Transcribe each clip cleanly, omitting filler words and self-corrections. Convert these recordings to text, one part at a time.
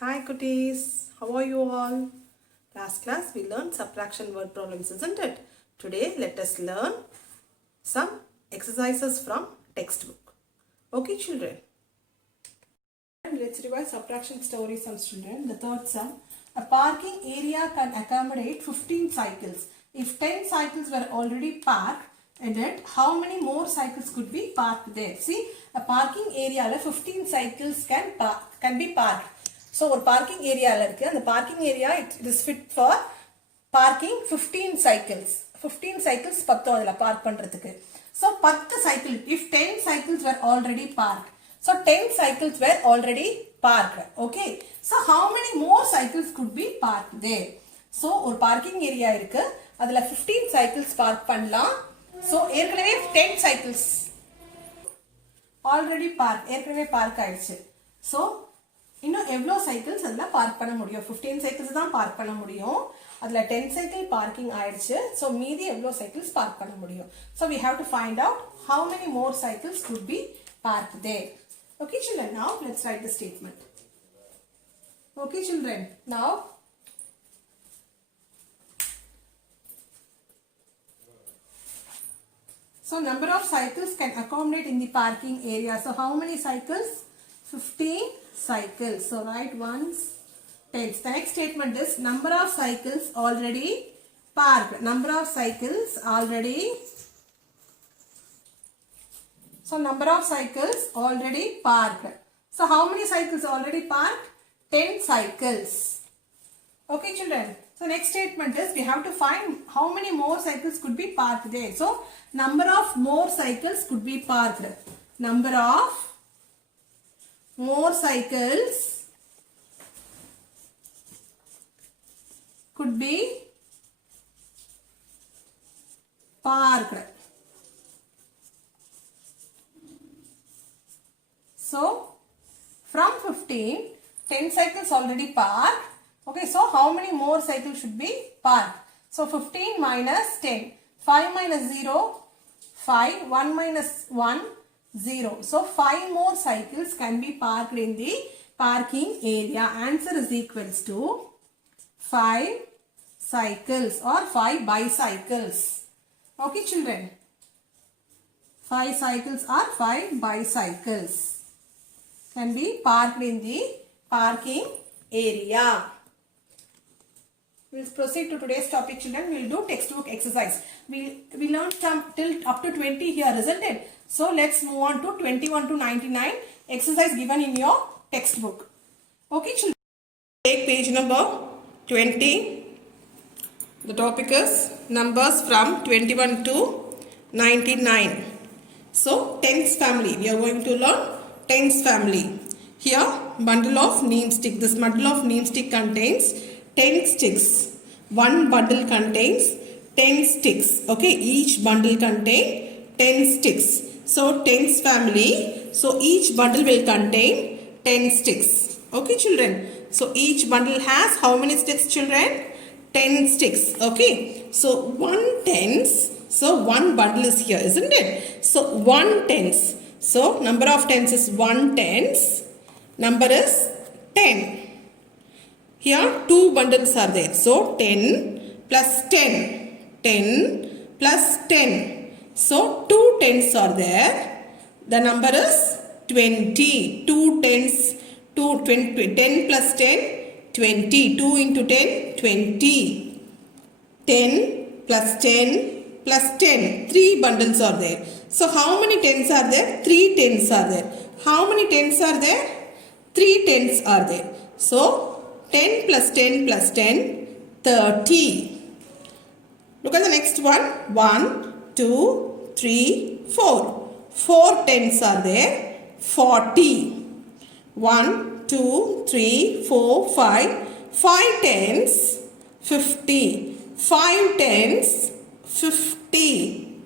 Hi cuties, how are you all? Last class we learned subtraction word problems, isn't it? Today let us learn some exercises from textbook. Okay children? And let's revise subtraction story some children. The third sum. A parking area can accommodate 15 cycles. If 10 cycles were already parked in it, how many more cycles could be parked there? See, a parking area 15 cycles can be parked. So ஒரு parking area இருக்கு. அந்த parking area it is fit for parking 15 cycles. 15 cycles பத்தும் அதில் park பண்றதுக்கு. So 10 cycle if 10 cycles were already parked. So 10 cycles were already parked. Okay. So how many more cycles could be parked there? So ஒரு parking area இருக்கு. அதில் 15 cycles park பண்ணலாம். So ஏற்கனவே 10 cycles already park ஏற்கனவே park ஆயிடுச்சு. So இன்னும் எவ்வளோ cycles அதில் பார்க் பண்ண முடியும் 15 சைக்கிள்ஸ் தான் பார்க் பண்ண முடியும் அதில் 10 சைக்கிள் பார்க்கிங் ஆயிடுச்சு ஸோ மீதி எவ்வளோ சைக்கிள்ஸ் பார்க் பண்ண முடியும் so we have to find out how many more cycles could be parked there. Okay children, now let's write the statement. Okay children, now so number of cycles can accommodate in the parking area. So how many cycles? 15 cycles. So write ones, tens. The next statement is number of cycles already parked. Number of cycles already. So number of cycles already parked. So how many cycles already parked? 10 cycles. Okay children. So next statement is we have to find how many more cycles could be parked there. So number of more cycles could be parked. Number of more cycles could be parked. So from 15, 10 cycles already parked. Okay, so how many more cycles should be parked? So 15 minus 10, 5 minus 0, 5, 1 minus 1, 0. So 5 more cycles can be parked in the parking area. Answer is equals to 5 cycles or 5 bicycles. Okay children. 5 cycles or 5 bicycles can be parked in the parking area. We'll proceed to today's topic children. We'll do textbook exercise. We learned some till up to 20 here, isn't it? So let's move on to 21 to 99 exercise given in your textbook. Okay children. Take page number 20. The topic is numbers from 21 to 99. So tens family. We are going to learn tens family. Here bundle of neem stick. This bundle of neem stick contains 10 sticks. One bundle contains 10 sticks. Okay, each bundle contains 10 sticks. So tens family. So each bundle will contain 10 sticks. Okay children. So each bundle has how many sticks children? 10 sticks. Okay. So 1 tens. So one bundle is here, isn't it? So 1 tens. So number of tens is 1 tens. Number is 10. Here 2 bundles are there. So 10 plus 10. 10 plus 10. So 2 tens are there. The number is 20. 2 tens. 10 plus 10. 20. 2 into 10. 20. 10 plus 10 plus 10. 3 bundles are there. So how many tens are there? 3 tens are there. How many tens are there? 3 tens are there. So 10 plus 10 plus 10, 30. Look at the next one. 1, 2, 3, 4. 4 tens are there. 40. 1, 2, 3, 4, 5. 5 tens, 50. 5 tens, 50.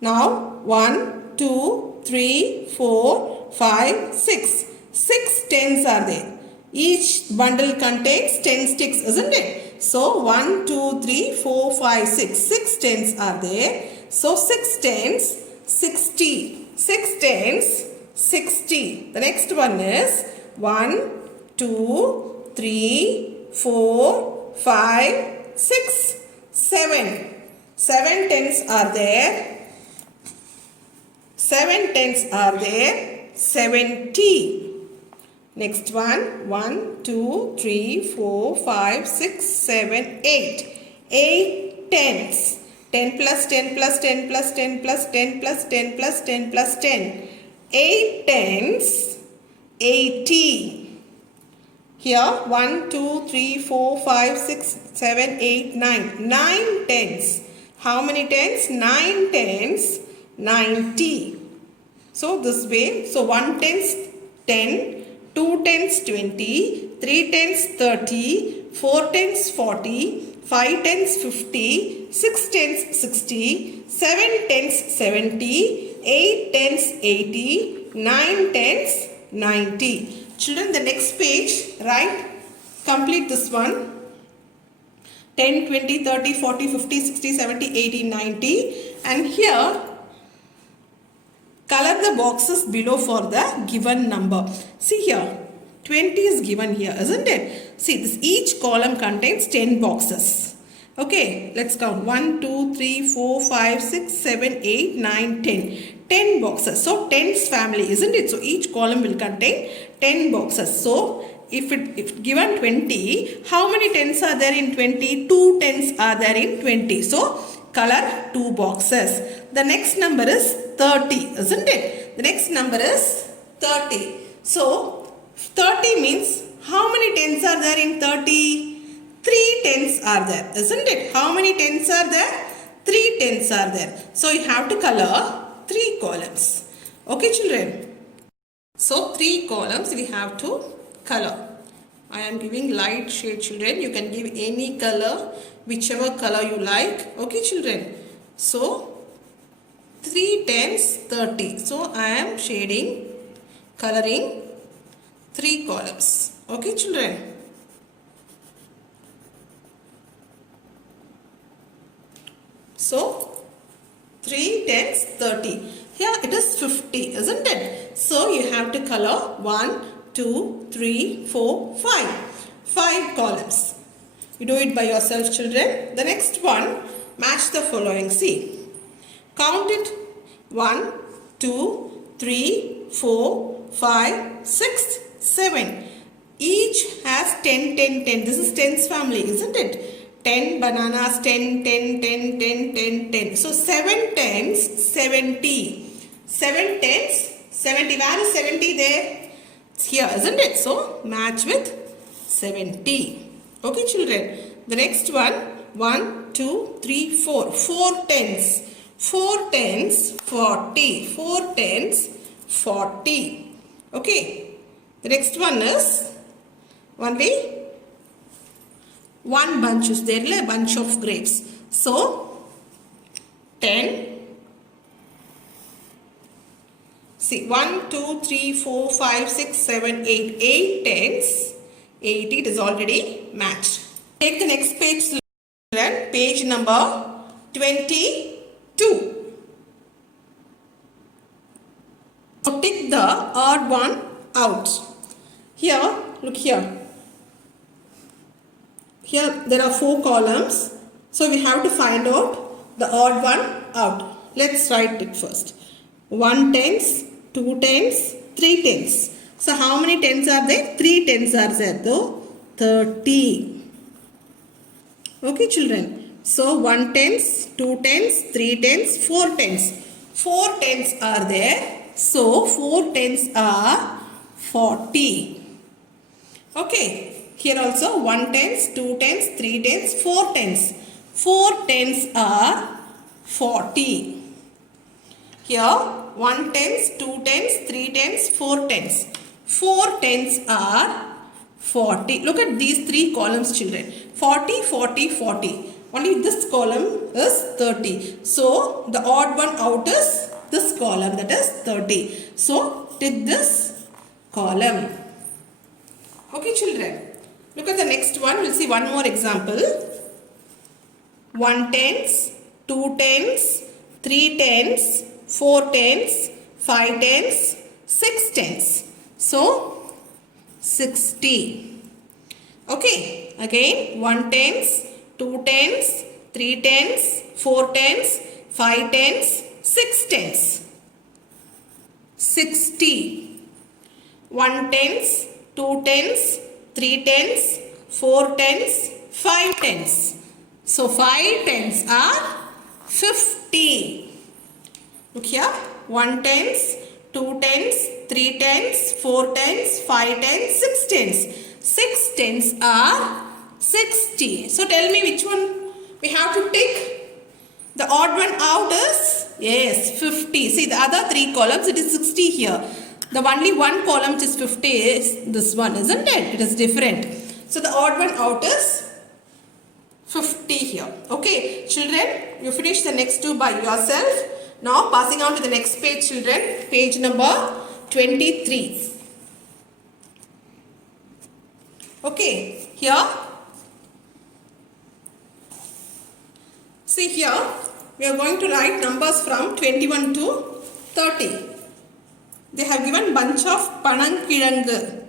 Now 1, 2, 3, 4, 5, 6. 6 tens are there. Each bundle contains 10 sticks, isn't it? So 1, 2, 3, 4, 5, 6. 6 tens are there. So 6 tens, 60. 6 tens, 60. The next one is 1, 2, 3, 4, 5, 6, 7. 7 tens are there. 7 tens are there. 70. Next one. 1, 2, 3, 4, 5, 6, 7, 8. 8 tens. 10 plus 10 plus 10 plus 10 plus 10 plus 10 plus 10 plus 10. 8 tens. 80. Here 1, 2, 3, 4, 5, 6, 7, 8, 9. 9 tens. How many tens? 9 tens. 90. So this way. So 1 tens 10, 2 tens 20, 3 tens 30, 4 tens 40, 5 tens 50, 6 tens 60, 7 tens 70, 8 tens 80, 9 tens 90. Children, the next page, right? Complete this one. 10, 20, 30, 40, 50, 60, 70, 80, 90. And here, color the boxes below for the given number. See here, 20 is given here, isn't it? See, this each column contains 10 boxes. Okay, let's count. 1, 2, 3, 4, 5, 6, 7, 8, 9, 10. 10 boxes. So, tens family, isn't it? So, each column will contain 10 boxes. So, if given 20, how many tens are there in 20? 2 tens are there in 20. So, color 2 boxes. The next number is 30, isn't it? The next number is 30. So, 30 means how many tens are there in 30? 3 tens are there, isn't it? How many tens are there? 3 tens are there. So, you have to color 3 columns. Okay, children? So, 3 columns we have to color. I am giving light shade, children. You can give any color, whichever color you like. Okay, children? So, 3 tens 30. So, I am shading, coloring 3 columns. Okay, children? So, 3 tens 30. Here it is 50, isn't it? So, you have to color 1, 2, 3, 4, 5. 5 columns. You do it by yourself, children. The next one, match the following. See, count it. 1, 2, 3, 4, 5, 6, 7. Each has 10, 10, 10. This is tens family, isn't it? 10 bananas, 10, 10, 10, 10, 10, 10. So, 7 tens, 70. 7 tens, 70. Where is 70 there? It's here, isn't it? So, match with 70. Okay, children. The next one, 1, 2, 3, 4. 4 tens. 4 tens, 40. 4 tens, 40. Okay. The next one is only one bunch is there, a bunch of grapes. So, 10. See, 1, 2, 3, 4, 5, 6, 7, 8. 8 tens. 80, it is already matched. Take the next page, children. Page number 22. So, take the odd one out. Here, look here. Here there are 4 columns. So, we have to find out the odd one out. Let's write it first. 1 tens, 2 tens, 3 tens. So, how many tens are there? 3 tens are there. So, 30. Okay, children. So, 1 tens, 2 tens, 3 tens, 4 tens. 4 tens are there. So, 4 tens are 40. Okay. Here also 1 tens, 2 tens, 3 tens, 4 tens. 4 tens are 40. Here 1 tens, 2 tens, 3 tens, 4 tens. 4 tens are 40. Look at these 3 columns, children. 40, 40, 40. Only this column is 30. So, the odd one out is this column, that is 30. So, take this column. Okay, children. Look at the next one. We'll see one more example. 1 tens, 2 tens, 3 tens, 4 tens, 5 tens, 6 tens. So, 60. Okay, again 1 tens, 2 tens, 3 tens, 4 tens, 5 tens, 6 tens. 60. 1 tens, 2 tens, 3 tens, 4 tens, 5 tens. So 5 tens are 50. Look here, 1 tens, 2 tens, 3 tens, 4 tens, 5 tens, 6 tens. 6 tens are 60. So tell me which one we have to take. The odd one out is, yes, 50. See the other 3 columns, it is 60 here. The only one column which is 50 is this one, isn't it? It is different. So the odd one out is 50 here. Okay, children, you finish the next 2 by yourself. Now passing on to the next page, children. Page number 23. Okay, here. See here, we are going to write numbers from 21 to 30. They have given bunch of panankirangu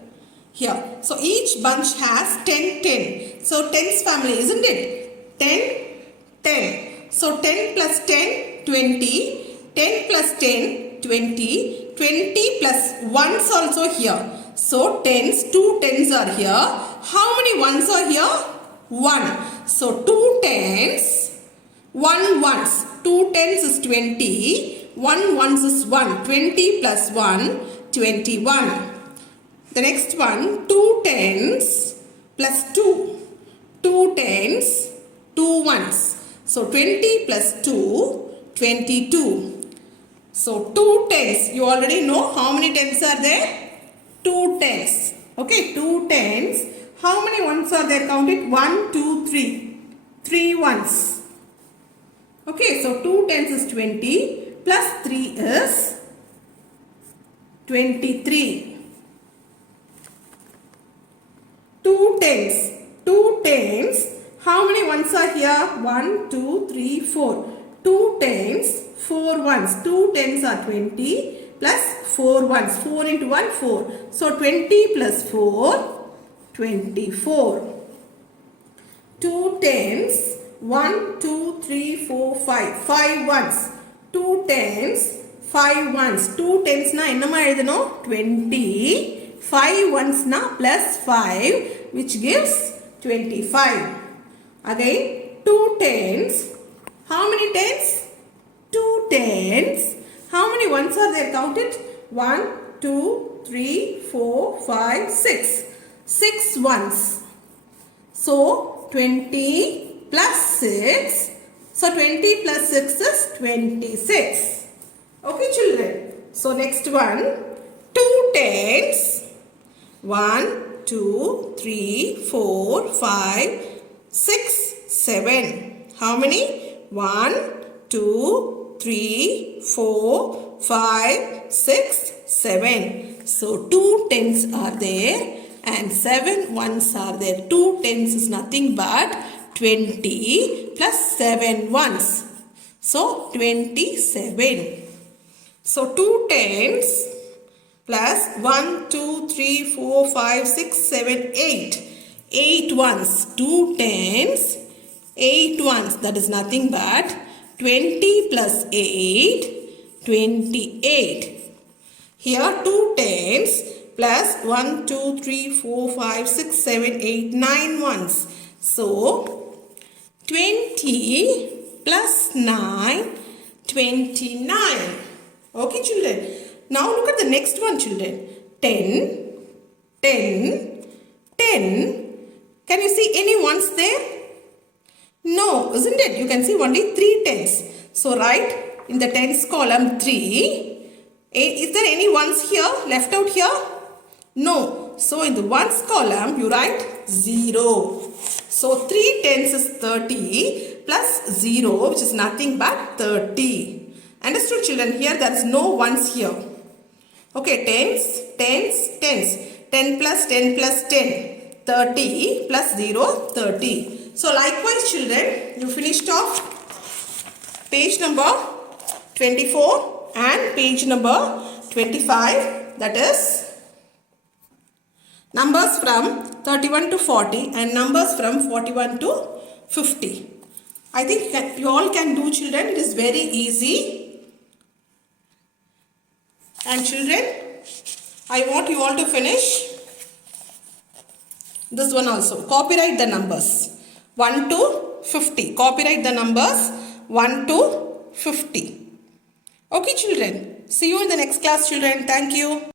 here. So each bunch has 10, 10. So 10's family, isn't it? 10, 10. So 10 plus 10, 20. 10 plus 10, 20. 20 plus 1's also here. So 10's, 2 10's are here. How many 1's are here? 1. So 2 10's, 1 1's. 2 10's is 20. 1 1's is 1. 20 plus 1, 21. The next one, 2 10's plus 2. 2 10's, 2 1's. So 20 plus 2, 22. So 2 10's. You already know how many 10's are there? 2 10's. Okay, 2 10's. How many 1's are there? Count it. 1, 2, 3. 3 1's. Okay, so 2 10's is 20 plus 3 is 23. 2 10's. 2 10's. How many 1's are here? 1, 2, 3, 4. 2 10's, 4 1's. 2 10's are 20 plus 4 1's. 4 into 1, 4. So 20 plus 4, 24. 2 10's, 1, 2, 3, 4, 5. 5 1's. 2 10's, 5 1's. 2 10's na ennama ezhudano? 20. 5 1's na plus 5, which gives 25. Again, 2 10's. How many 10's? 2 10's. How many 1's are there? Count it. 1, 2, 3, 4, 5, 6. 6 1's. So 20 plus 6. So 20 plus 6 is 26. Okay, children. So next one, 2 10's. 1, 2, 3, 4, 5, 6, 7. How many? 1, 2, 3, 4, 5, 6, 7. So 2 10's are there and 7 1's are there. 2 10's is nothing but 20 plus 7 1's. So 27. So 2 10's plus 1, 2, 3, 4, 5, 6, 7, 8. 8 1's. 2 10's. 8 1's, that is nothing but 20 plus 8, 28. Here 2 10's plus 1, 2, 3, 4, 5, 6, 7, 8, 9 1's. So 20 plus 9, 29. Okay, children. Now look at the next one, children. 10, 10, 10. Can you see any ones there? No, isn't it? You can see only 3 10's. So write in the tens column 3. Is there any ones here left out here? No. So in the ones column you write 0. So 3 10's is 30 plus 0, which is nothing but 30. Understood, children? Here there is no ones here. Okay, tens, tens, tens. 10 plus 10 plus 10. 30 plus 0, 30. So likewise, children, you finished off page number 24 and page number 25. That is Numbers from 31 to 40 and numbers from 41 to 50. I think you all can do, children. It is very easy. And children, I want you all to finish this one also. Copyright the numbers 1 to 50. Copyright the numbers 1 to 50. Okay, children. See you in the next class, children. Thank you.